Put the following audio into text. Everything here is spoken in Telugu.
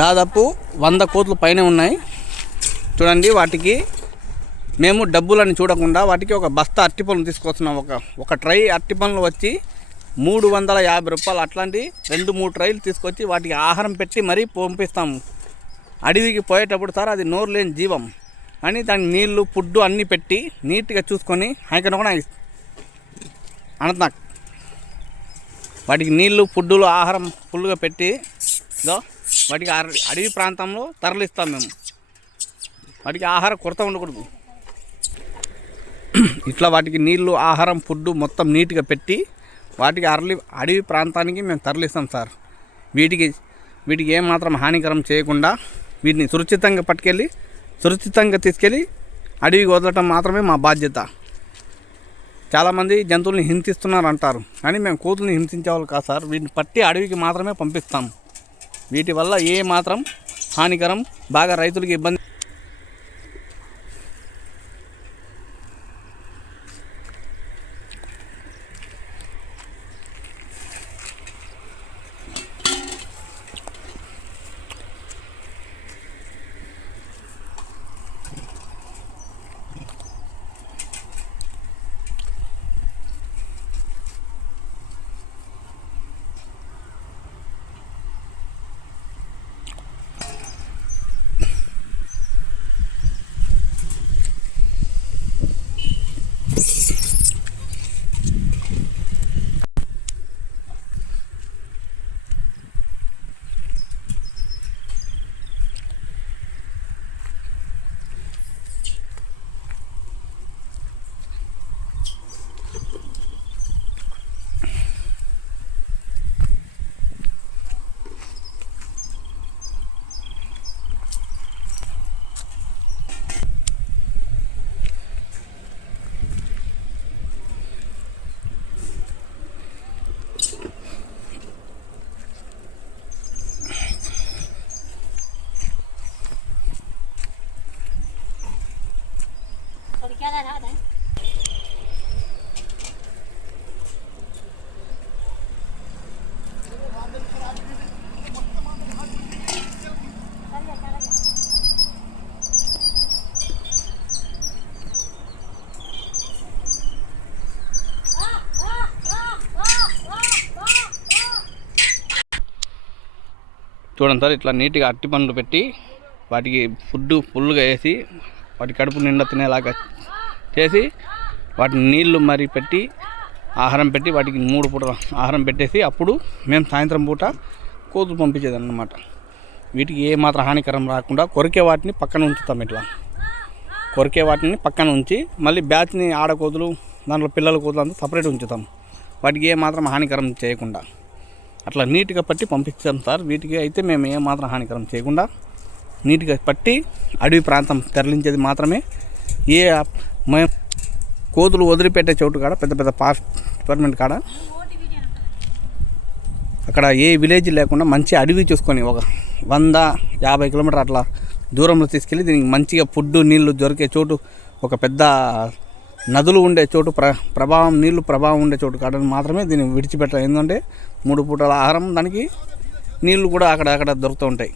దాదాపు 100 కోతులు పైన ఉన్నాయి చూడండి. వాటికి మేము డబ్బులని చూడకుండా వాటికి ఒక బస్తా అరటిపళ్ళు తీసుకొస్తున్నాం. ఒక ట్రై అరటిపళ్ళు వచ్చి 350 రూపాయలు. అట్లాంటి 2-3 ట్రైలు తీసుకొచ్చి వాటికి ఆహారం పెట్టి మరీ పంపిస్తాము. అడవికి పోయేటప్పుడు సార్ అది నోరు లేని జీవం అని దానికి నీళ్లు ఫుడ్ అన్నీ పెట్టి నీట్గా చూసుకొని ఆయన కూడా అనంత వాటికి నీళ్లు ఫుడ్డులు ఆహారం ఫుల్గా పెట్టి వాటికి అడవి ప్రాంతంలో తరలిస్తాం మేము. వాటికి ఆహార కొరత ఉండకూడదు. ఇట్లా వాటికి నీళ్లు ఆహారం ఫుడ్ మొత్తం నీట్గా పెట్టి వాటికి అడవి ప్రాంతానికి మేము తరలిస్తాం సార్. వీటికి ఏమాత్రం హానికరం చేయకుండా వీటిని సురక్షితంగా తీసుకెళ్ళి అడవికి వదలటం మాత్రమే మా బాధ్యత. చాలామంది జంతువుల్ని హింసిస్తున్నారు అంటారు, కానీ మేము కోతుల్ని హింసించేవాళ్ళు కాదు సార్. వీటిని పట్టి అడవికి మాత్రమే పంపిస్తాం. వీటి వల్ల ఏ మాత్రం హానికరం బాగా రైతులకి ఇబ్బంది. చూడండి సార్, ఇట్లా నీట్గా అరటి పండ్లు పెట్టి వాటికి ఫుడ్ ఫుల్గా వేసి వాటి కడుపు నిండా తినేలాగా చేసి వాటిని నీళ్లు మరి పెట్టి ఆహారం పెట్టి వాటికి 3 పూటల ఆహారం పెట్టేసి అప్పుడు మేము సాయంత్రం పూట కోతులు పంపించేది అన్నమాట. వీటికి ఏ మాత్రం హానికరం రాకుండా కొరికే వాటిని పక్కన ఉంచుతాం. ఇట్లా కొరికే వాటిని పక్కన ఉంచి మళ్ళీ బ్యాచ్ని ఆడకోతులు దాంట్లో పిల్లల కోతులు అంతా సపరేట్ ఉంచుతాం. వాటికి ఏ మాత్రం హానికరం చేయకుండా అట్లా నీట్గా పట్టి పంపిస్తాం సార్. వీటికి అయితే మేము ఏమాత్రం హానికరం చేయకుండా నీట్గా పట్టి అడవి ప్రాంతం తరలించేది మాత్రమే. మేము కోతులు వదిలిపెట్టే చోటు కాడ పెద్ద డిపార్ట్మెంట్ కాడ అక్కడ ఏ విలేజ్ లేకుండా మంచి అడవి చూసుకొని ఒక 100-50 కిలోమీటర్ అట్లా దూరంలో తీసుకెళ్ళి దీనికి మంచిగా ఫుడ్ నీళ్లు దొరికే చోటు, ఒక పెద్ద నదులు ఉండే చోటు, నీళ్లు ప్రభావం ఉండే చోటు కాడ మాత్రమే దీన్ని విడిచిపెట్టాలి. ఎందుకంటే 3 పూటల ఆహారం దానికి నీళ్లు కూడా అక్కడ దొరుకుతూ ఉంటాయి.